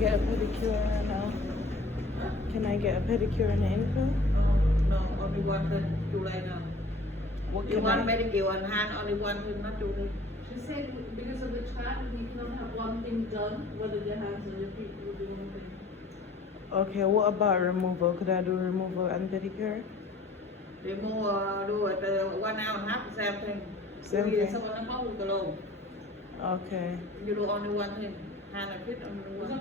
get a pedicure and can I get a pedicure and an ankle? No, only one thing to right now. What You can want I? medical and hand, only one thing, not two things. She said because of the time we cannot have one thing done, whether the hands or your feet will do one thing. Okay, what about removal? Could I do removal and pedicure? Do it 1.5 hour, same thing. Same Do it thing. someone alone. Okay. You do only one thing. Hand and feet only one.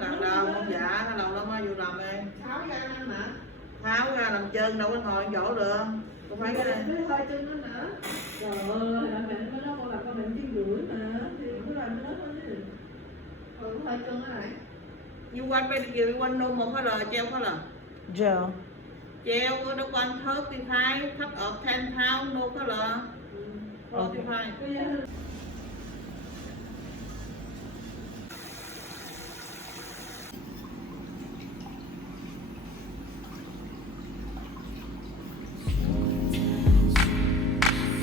Càng đau không dạ, đầu nó mới vô làm em. Tháo ra ăn hả? Tháo ra làm chân đâu có ngồi chỗ được. Có phải cái này. Cái hơi chân nó nữa. Trời ơi, là mẹ mới nói con là con bệnh chân rưỡi mà, thì cứ làm cái đó thôi chứ. Cái hơi chân nó này. You want pedicure, you want normal color, gel color? Gel. Gel nó quan 35, cut off 10 pounds, no color. 45.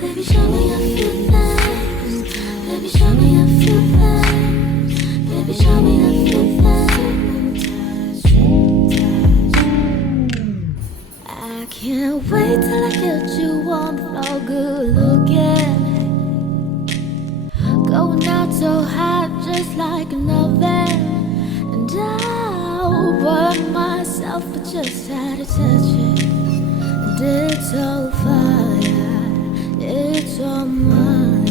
Baby, show me a few things. Baby, show me a few things. Baby, show me a few things. I can't wait till I get you on the floor, good looking. Going out so hot, just like an oven. And I'll burn myself, but just had to touch it. And it's so fire. It's all mine,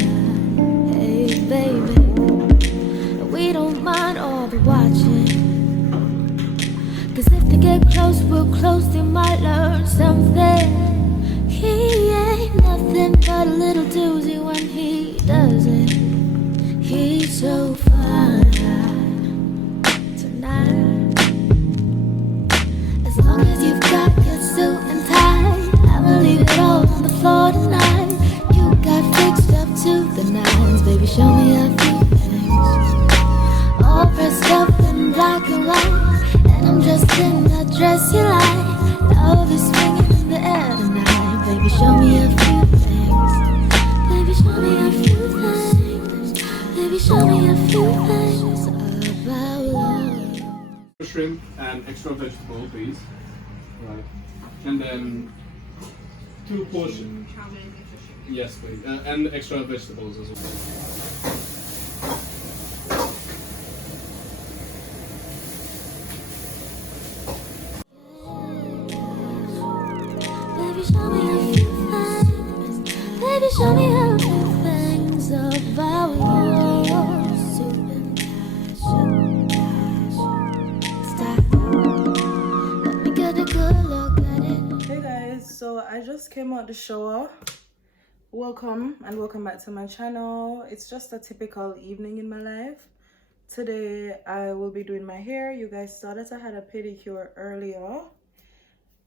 hey baby. We don't mind, all be watching. Cause if they get close, real close, they might learn something. He ain't nothing but a little doozy when he does it. He's so fine tonight. As long as you've got your suit and tie, I'ma leave it all on the floor tonight. Fixed up to the nines, baby, show me a few things. All dressed up in black and white, and I'm just in that dress you like. Love is swinging in the air tonight, baby, show me a few things. Baby, show me a few things. Baby, show me a few things about love. Shrimp and extra vegetable, please. Right, and then 2 portions. Yes, please. And extra vegetables as well. Baby, show me a few things. Baby, show me a few things about your soup and Stop. Let me get a good look at it. Hey guys, so I just came out the shower. Welcome and welcome back to my channel. It's just a typical evening in my life. Today I will be doing my hair. You guys saw that I had a pedicure earlier.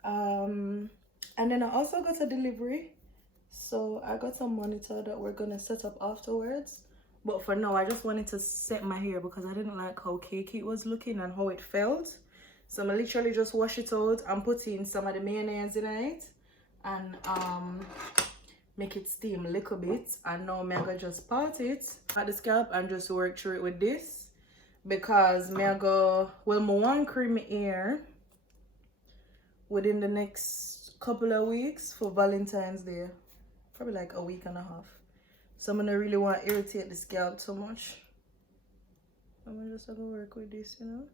And then I also got a delivery. So I got a monitor that we're gonna set up afterwards. But for now, I just wanted to set my hair because I didn't like how cakey it was looking and how it felt. So I'm literally just wash it out and put in some of the mayonnaise in it. And make it steam a little bit, and now I'm gonna just part it at the scalp and just work through it with this, because I want cream my hair within the next couple of weeks for Valentine's Day, probably like a week and a half. So I'm gonna really want to irritate the scalp too much. I'm just gonna work with this, you know.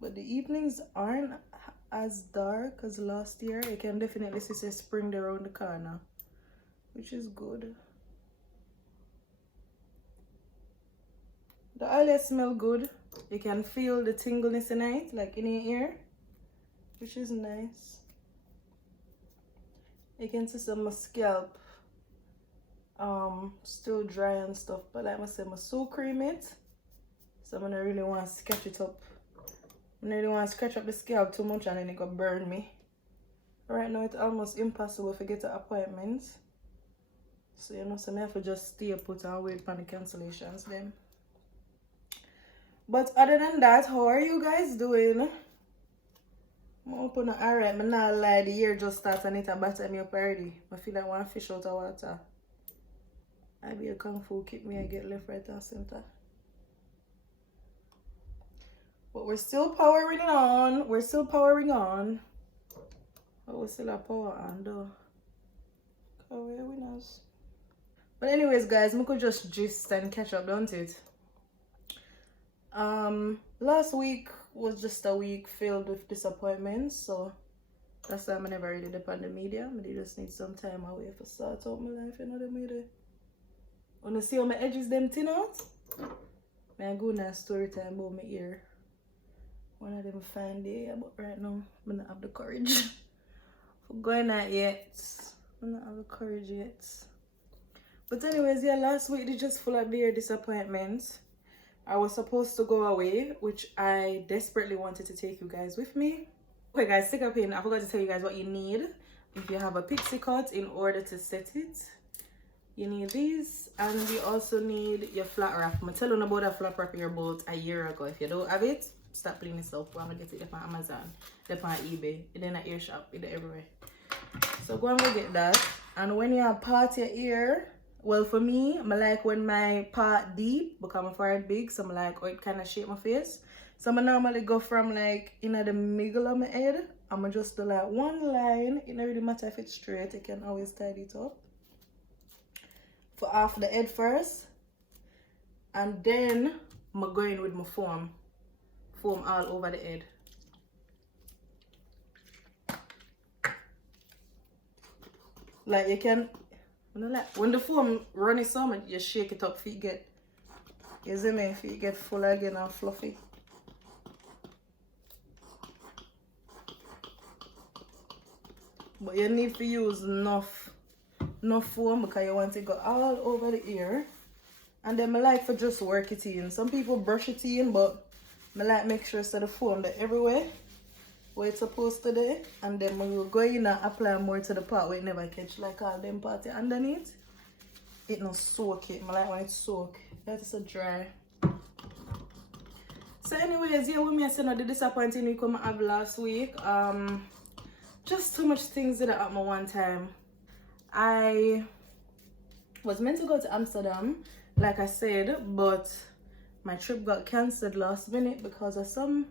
But the evenings aren't as dark as last year. You can definitely see spring there around the corner, which is good. The oil smell good. You can feel the tingleness in it, like in your ear, which is nice. You can see some of my scalp still dry and stuff, but like I said, I'm so cream it, so I'm gonna really want to sketch it up. I really want to scratch up the scalp too much and then it could burn me. Right now it's almost impossible to get an appointment. So you know, so I have to just stay put and wait for the cancellations then. But other than that, how are you guys doing? I'm open alright, I'm not lie, the year just starts and it and batter me up already. I feel like one fish out of water. I be a kung fu kick me and get left, right and center. But we're still powering on. We're still powering on. But we still have power on though. Cause we're winners. But anyways guys, I could just gist and catch up, don't it? Last week was just a week filled with disappointments, so that's why I'm never really depend on the media. I just need some time away for start out my life, you know the media. Wanna see how my edges them thin out? I'm going to story time about my ear. One of them fine day, but right now I don't have the courage for going out yet. I don't have the courage yet. But anyways, yeah, last week they just full of beer disappointments. I was supposed to go away, which I desperately wanted to take you guys with me. Okay guys, stick up in. I forgot to tell you guys what you need. If you have a pixie cut in order to set it, you need these, and you also need your flat wrap. I'm telling you about a flat wrap you bought a year ago. If you don't have it, stop playing this stuff. I'm gonna get it on Amazon, they're on eBay, it's in a ear shop, it's everywhere. So go and go get that. And when you have part your ear, well, for me, I like when my part deep because my forehead big, so I like how it kind of shape my face. So I normally go from like in the middle of my head. I'm just do like one line. It don't really matter if it's straight, you can always tidy it up. For half the head first. And then I'm going with my foam all over the head. Like you can, when the foam running some, you shake it up, feet get, you see me, feet get full again and fluffy. But you need to use enough foam because you want to go all over the ear. And then I like for just work it in. Some people brush it in, but I like make sure so the foam that everywhere where it's supposed to be. And then we will go in and apply more to the part where it never catch, like all them parts underneath. It not soak it. I like when it's soak. That is so dry. So anyways, yeah, when I said the disappointing week I have last week, just too much things that happened one time. I was meant to go to Amsterdam, like I said, but my trip got cancelled last minute because of some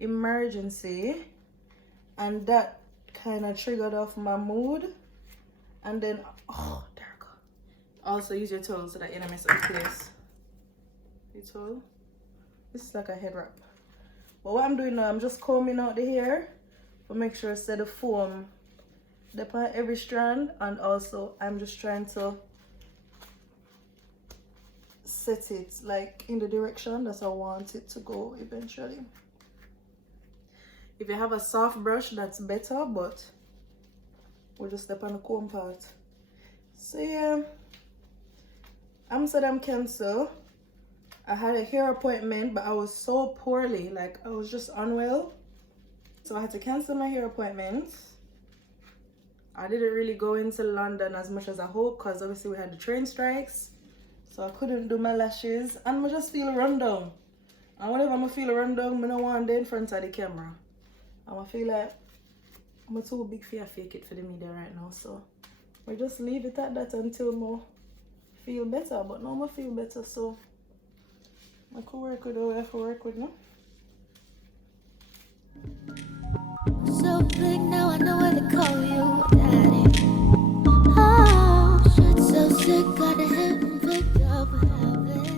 emergency, and that kind of triggered off my mood. And then, oh, there we go. Also use your towel so that you don't mess up the place. Your towel. This is like a head wrap. But what I'm doing now, I'm just combing out the hair to make sure it's the foam upon every strand, and also I'm just trying to set it like in the direction that I want it to go eventually. If you have a soft brush, that's better, but we'll just step on the comb part. So yeah, Amsterdam cancel. I had a hair appointment, but I was so poorly, like I was just unwell, so I had to cancel my hair appointment. I didn't really go into London as much as I hoped because obviously we had the train strikes, so I couldn't do my lashes, and I just feel run down. And whenever I feel run down, I don't want to in front of the camera. And I feel like I'm too big for fake it for the media right now, so we just leave it at that until I feel better. But now I feel better, so I could work with what I have to work with now. So big now, I know where to call you daddy. Oh, shit, so sick, gotta hit and pick up a habit.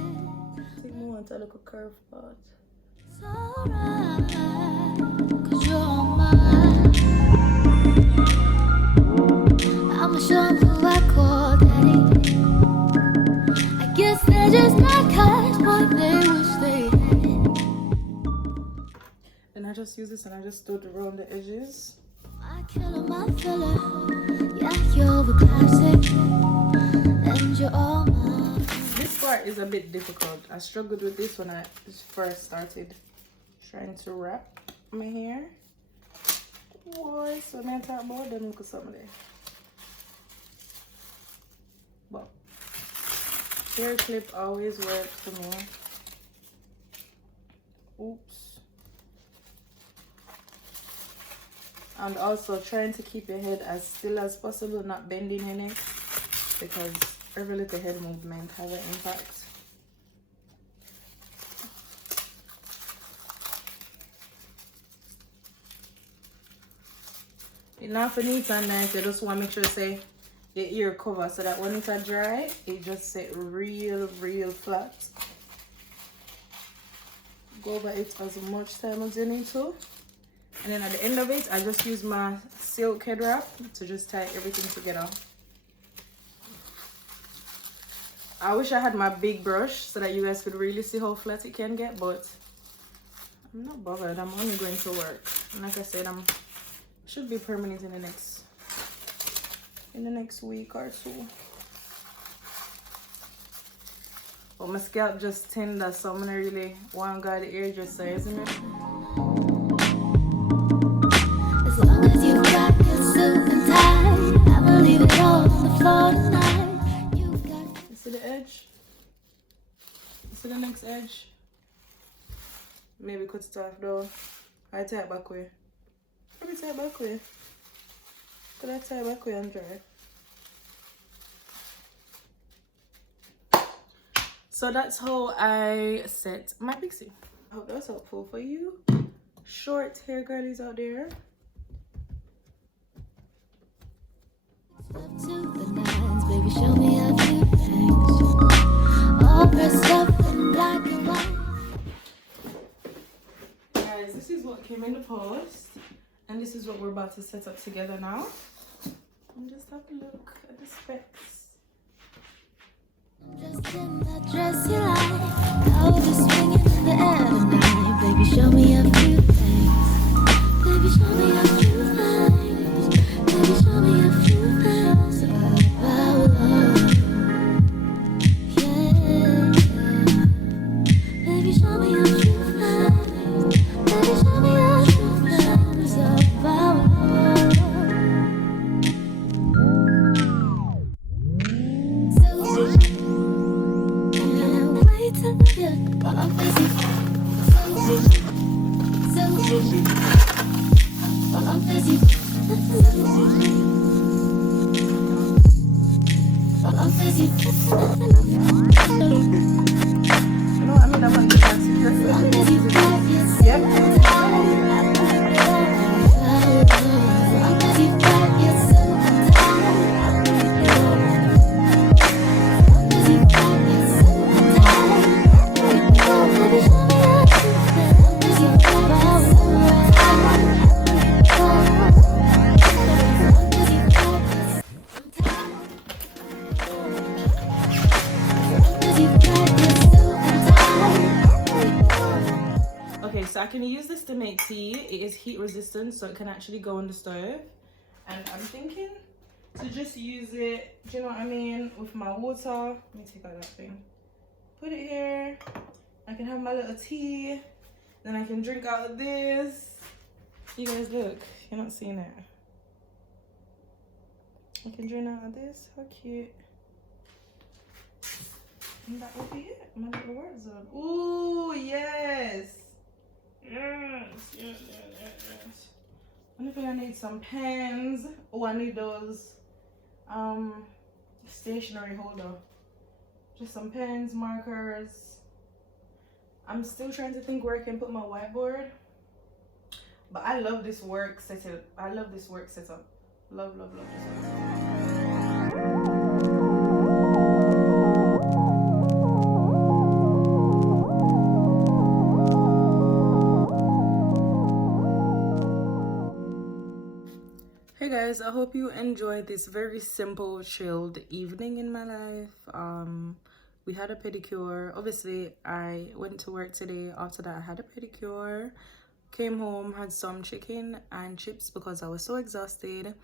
I think I want a little curve part. It's alright, 'cause you're all mine. I'ma show 'em who I call daddy. I guess they're just not cars, but they wish they had it. And I just use this and I just do it around the edges. My killer, my filler. Yeah, you're a classic, and you're all mine. This part is a bit difficult. I struggled with this when I first started trying to wrap my hair. Boy, so I'm talk about them look something there. But hair clip always works for me. Oops. And also trying to keep your head as still as possible, not bending your neck, because every little head movement has an impact. Enough for neat and nice. You just want to make sure say your ear cover so that when it's dry, it just sit real flat. Go over it as much time as you need to. And then at the end of it, I just use my silk head wrap to just tie everything together. I wish I had my big brush so that you guys could really see how flat it can get, but I'm not bothered. I'm only going to work. And like I said, should be permanent in the next week or two. But my scalp just tender, so I'm gonna really want to guard the hairdresser, isn't it? As long as you got your suit and tie, I'ma leave it all on the floor tonight. You see the edge? You see the next edge? Maybe cut it off though. I tie it back way. Maybe tie it back way. Could I tie it back way and dry? So that's how I set my pixie. I hope that was helpful for you short hair girlies out there. Up to the nines, baby, show me a few things. All dressed up in black and white. Guys, this is what came in the post, and this is what we're about to set up together now. And just have a look at the specs. Just in that dress you like, I'll be swinging in the air tonight. Baby, show me a few things. Baby, show me a few things. Baby, show me a few things about love. Yeah. Baby, show me a few things. Baby, show me a few things about love. Okay, so I can use this to make tea. It is heat resistant, so it can actually go on the stove. And I'm thinking to just use it, do you know what I mean, with my water. Let me take out that thing. Put it here. I can have my little tea. Then I can drink out of this. You guys look, you're not seeing it. I can drink out of this. How cute. And that will be it. My little work zone. Ooh, yes. Yes. I think I need some pens. Oh, I need those stationery holder. Just some pens, markers. I'm still trying to think where I can put my whiteboard. But I love this work setup. I love this work setup. Love this work setup. Hey guys, I hope you enjoyed this very simple, chilled evening in my life. We had a pedicure. Obviously, I went to work today. After that, I had a pedicure. Came home, had some chicken and chips because I was so exhausted.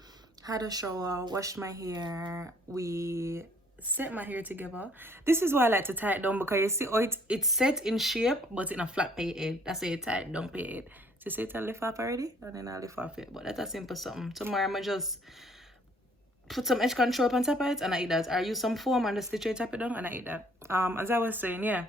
Had a shower, washed my hair. We set my hair together. This is why I like to tie it down, because you see, oh, it's set in shape, but in a flat pay head. That's why you tie it down pay head. So say it lift up already, and then I'll lift off it. But that's a simple something. Tomorrow I'm gonna just put some edge control on top of it and I eat that. Or use some foam and just stitch it, tap it down and I eat that. As I was saying, yeah,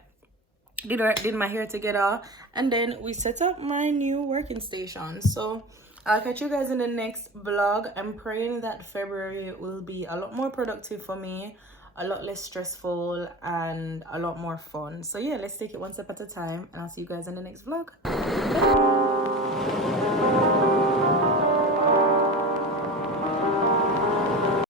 did my hair together, and then we set up my new working station. So I'll catch you guys in the next vlog. I'm praying that February will be a lot more productive for me, a lot less stressful, and a lot more fun. So yeah, let's take it one step at a time, and I'll see you guys in the next vlog. Bye.